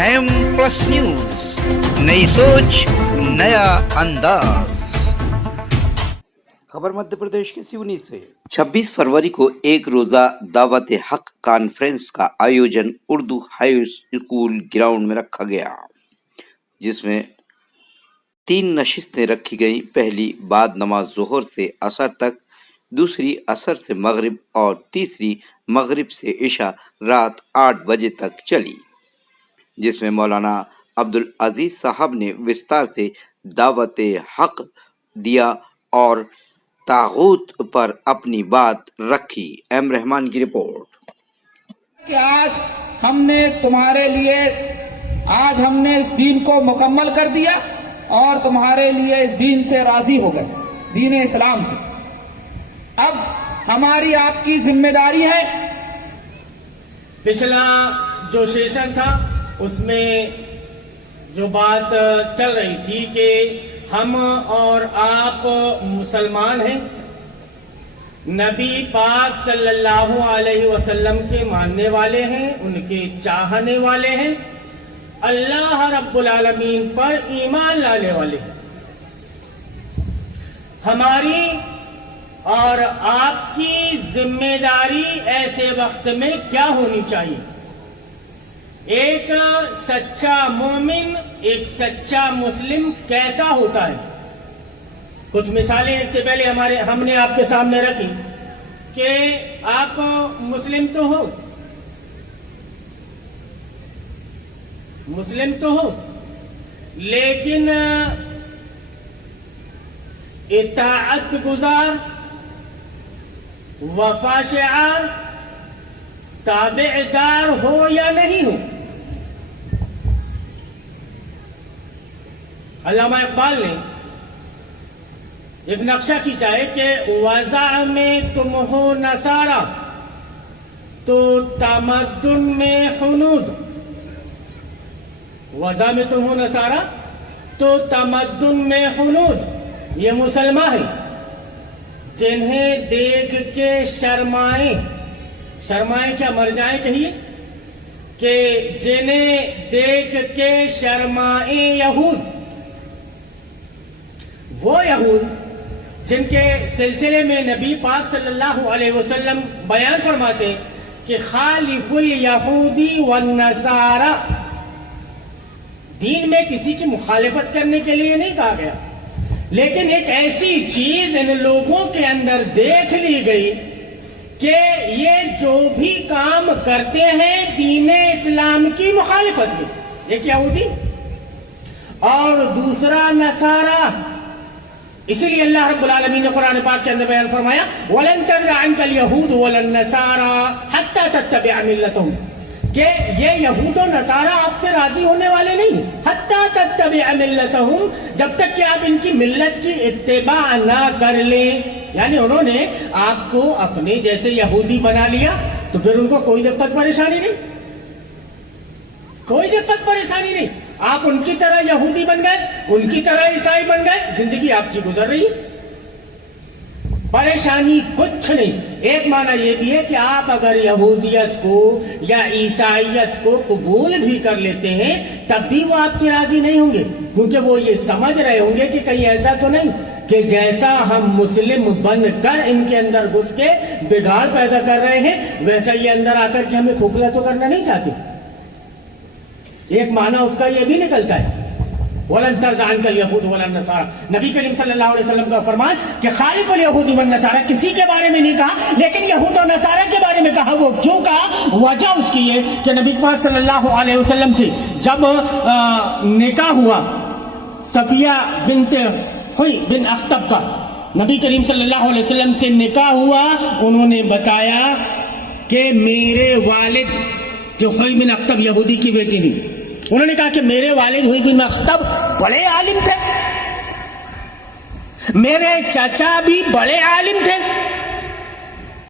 M plus news, نئی سوچ نیا انداز۔ خبر مدھیہ پردیش کے سیونی سے 26 فروری کو ایک روزہ دعوت حق کانفرنس کا آیوجن اردو ہائی اسکول گراؤنڈ میں رکھا گیا، جس میں 3 نشستیں رکھی گئیں۔ پہلی بعد نماز ظہر سے عصر تک، دوسری عصر سے مغرب اور تیسری مغرب سے عشاء رات 8 بجے تک چلی، جس میں مولانا عبدالعزیز صاحب نے وستار سے دعوت حق دیا اور طاغوت پر اپنی بات رکھی۔ ایم رحمان کی رپورٹ۔ کہ آج ہم نے تمہارے لیے اس دین کو مکمل کر دیا اور تمہارے لیے اس دین سے راضی ہو گئے، دین اسلام سے۔ اب ہماری آپ کی ذمہ داری ہے۔ پچھلا جو سیشن تھا اس میں جو بات چل رہی تھی کہ ہم اور آپ مسلمان ہیں، نبی پاک صلی اللہ علیہ وسلم کے ماننے والے ہیں، ان کے چاہنے والے ہیں، اللہ رب العالمین پر ایمان لانے والے ہیں۔ ہماری اور آپ کی ذمہ داری ایسے وقت میں کیا ہونی چاہیے؟ ایک سچا مومن، ایک سچا مسلم کیسا ہوتا ہے؟ کچھ مثالیں اس سے پہلے ہم نے آپ کے سامنے رکھی کہ آپ مسلم تو ہو لیکن اطاعت گزار، وفا شعار، تابع دار ہو یا نہیں ہو؟ علامہ اقبال نے ایک نقشہ کھینچا ہے کہ وضع میں تم ہو نصارہ تو تمدن میں حنود، وضع میں تم ہو نصارہ تو تمدن میں حنود۔ یہ مسلمان ہیں جنہیں دیکھ کے شرمائیں کیا مر جائیں کہیے، کہ جنہیں دیکھ کے شرمائیں یہود، وہ یہود جن کے سلسلے میں نبی پاک صلی اللہ علیہ وسلم بیان فرماتے کہ خالف الیہودی والنصارى، دین میں کسی کی مخالفت کرنے کے لیے نہیں کہا گیا، لیکن ایک ایسی چیز ان لوگوں کے اندر دیکھ لی گئی کہ یہ جو بھی کام کرتے ہیں دین اسلام کی مخالفت میں، ایک یہودی اور دوسرا نصارہ۔ اسی لیے اللہ رب العالمین نے قرآن پاک کے اندر بیان فرمایا وَلَن تَرْضَ عَنْكَ الْيَهُودُ وَلَا النَّصَارَى حَتَّى تَتَّبِعَ مِلَّتَهُمْ، کہ یہ یہود و نصارہ آپ سے راضی ہونے والے نہیں، حَتَّى تَتَّبِعَ مِلَّتَهُمْ، جب تک کہ آپ ان کی ملت کی اتباع نہ کر لیں۔ یعنی انہوں نے آپ کو اپنے جیسے یہودی بنا لیا تو پھر ان کو کوئی دقت پریشانی نہیں، آپ ان کی طرح یہودی بن گئے، ان کی طرح عیسائی بن گئے، زندگی آپ کی گزر رہی ہے، پریشانی کچھ نہیں۔ ایک معنی یہ بھی ہے کہ آپ اگر یہودیت کو یا عیسائیت کو قبول بھی کر لیتے ہیں تب بھی وہ آپ سے راضی نہیں ہوں گے، کیونکہ وہ یہ سمجھ رہے ہوں گے کہ کہیں ایسا تو نہیں کہ جیسا ہم مسلم بن کر ان کے اندر گھس کے بگاڑ پیدا کر رہے ہیں ویسا یہ اندر آ کر کے ہمیں کھوکھلا تو کرنا نہیں چاہتے۔ ایک معنی اس کا یہ بھی نکلتا ہے وَلَن تَرْضَ عَنْكَ الْيَهُودُ وَلَا النَّصَارَى، نبی کریم صلی اللہ علیہ وسلم کا فرمان کہ خالق الْيَهُودِ وَالنَّصَارَى، کسی کے بارے میں نہیں کہا لیکن یہود و نصارہ کے بارے میں کہا۔ وہ کیوں کہا؟ وجہ اس کی ہے کہ نبی پاک صلی اللہ علیہ وسلم سے جب نکاح ہوا صفیہ بنت حوی بن اخطب کا، نبی کریم صلی اللہ علیہ وسلم سے نکاح ہوا، انہوں نے بتایا کہ میرے والد جو حوی بن اخطب یہودی کی بیٹی تھی، انہوں نے کہا کہ میرے والد حوی بن اخطب بڑے عالم تھے، میرے چچا بھی بڑے عالم تھے،